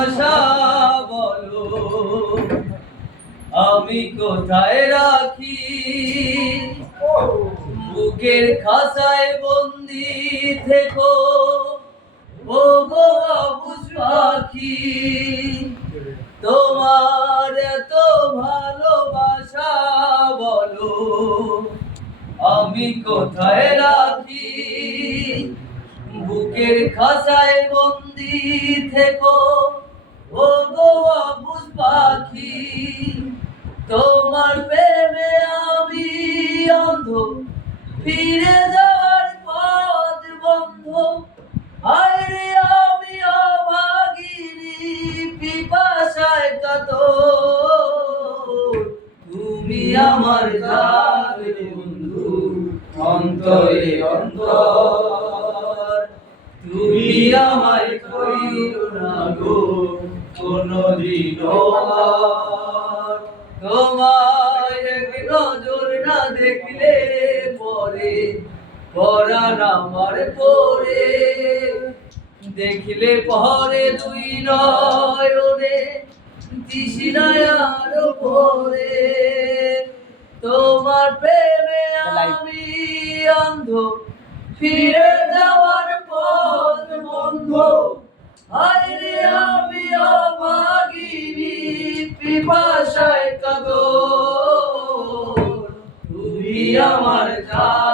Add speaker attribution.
Speaker 1: আশা বলো, আমি কোথায় রাখি? বুকের খাসায় বন্দি থেকো। ও গো পাখি, তোমার এত ভালোবাসা বলো, আমি কোথায় রাখি? বুকের খাসায় বন্দি থেকো। তোমার প্রেমে আমি অন্ধ। ফিরে যাওয়ার পথ বন্ধ। আরে আমি অভাগিনী, পিপাসায় কত। তুমি আমার জাগরে বন্ধু, অন্তরে অন্তর। তুমি আমায় কইও না গো কোনদিন দেখলে পরে পরাণ আমার পরে। দেখলে পরে দুই নয়নে তৃষ্ণায় আরও পরে তোমার প্রেমে আমি অন্ধ ফিরে যাওয়ার আমার কাজ